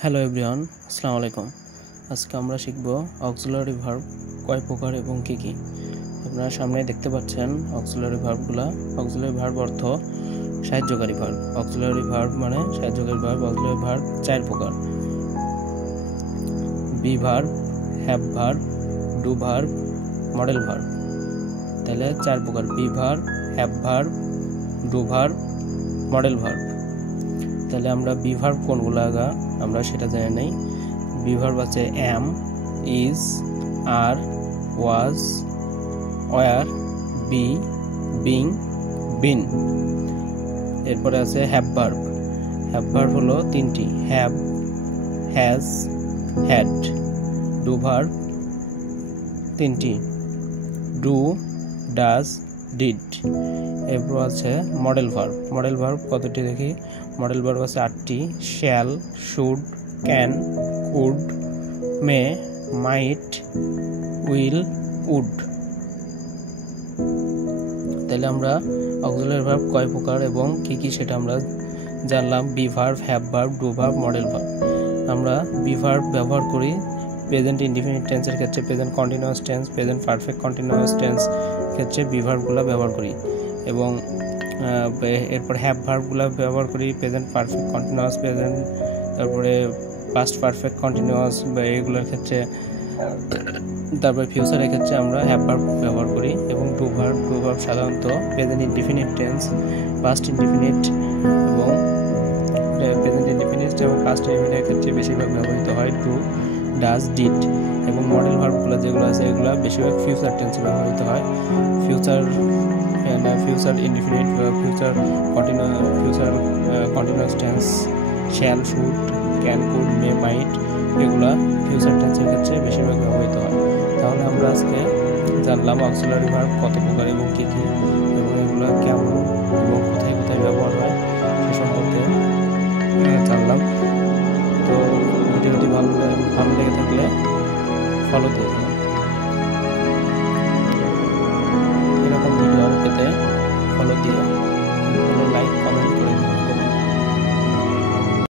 Hello everyone, আসসালামু আলাইকুম। আজকে আমরা শিখব অক্সিলারি ভার্ব কয় প্রকার এবং কী কী। আপনারা সামনে দেখতে পাচ্ছেন অক্সিলারি ভার্বগুলা। অক্সিলারি ভার্ব অর্থ সাহায্যকারী ভার্ব। অক্সিলারি ভার্ব মানে সাহায্যকারী ভার্ব। অক্সিলারি ভার্ব 4 প্রকার: be verb, have verb, do verb, modal verb. তাহলে 4 প্রকার: be verb, have verb, do verb, modal verb. তাহলে আমরা বি ভার্ব কোনগুলো আমরা সেটা জেনে নেই। বি ভার্ব আছে am, is, are, was, were, be, being, been. এরপরে আছে হ্যাভ ভার্ব। হ্যাভ ভার্ব হলো 3টি: have, has, had. Do verb 3টি: ডু, ডাজ, ডিড। এরপর আছে মডেল ভার্ব। মডেল ভার্ব কতটি দেখি। মডেল ভার্ব আছে 8টি: shall, should, can, could, may, might, will, would. তাহলে আমরা অক্সিলারি ভার্ব কয় প্রকার এবং কি কি সেটা আমরা জানলাম। Be verb, have verb, do verb, modal verb. আমরা বি ভার্ব ব্যবহার করি প্রেজেন্ট ইনডিফিনিট টেন্সের ক্ষেত্রে, present continuous tense, present perfect continuous tense ক্ষেত্রে বি ভার্বগুলো ব্যবহার করি। এবং এরপর হ্যাভ ভার্বগুলো ব্যবহার করি প্রেজেন্ট পারফেক্ট কন্টিনিউয়াস, প্রেজেন্ট, তারপরে পাস্ট পারফেক্ট কন্টিনিউয়াস বা এগুলোর ক্ষেত্রে। তারপরে ফিউচারের ক্ষেত্রে আমরা হ্যাভ ভার্ব ব্যবহার করি। এবং ডু ভার্ব সাধারণত present indefinite tense, past indefinite এবং প্রেজেন্ট ইনডিফিনিট এবং পাস্ট ইনডিফিনিটের ক্ষেত্রে বেশিরভাগ ব্যবহৃত হয় ডু, ডাজ, ডিড। এবং মডেল ভার্বগুলো যেগুলো আছে এগুলো বেশিরভাগ ফিউচার টেন্সে ব্যবহৃত হয়। ফিউচার ইনডিফিনিট বা future continuous tense, shall, should, can, could, may, might, এগুলা ফিউচার টেন্সের ক্ষেত্রে বেশিরভাগ ব্যবহৃত হয়। তাহলে আমরা আজকে জানলাম অক্সিলারি ভার্ব কত প্রকার এবং কী কী, এবং এগুলো কেমন এবং কোথায় কোথায় ব্যবহার হয় সে সম্পর্কে জানলাম। তো ভিডিওটি ভালো লেগে থাকলে ফলো দিয়ে দেবেন।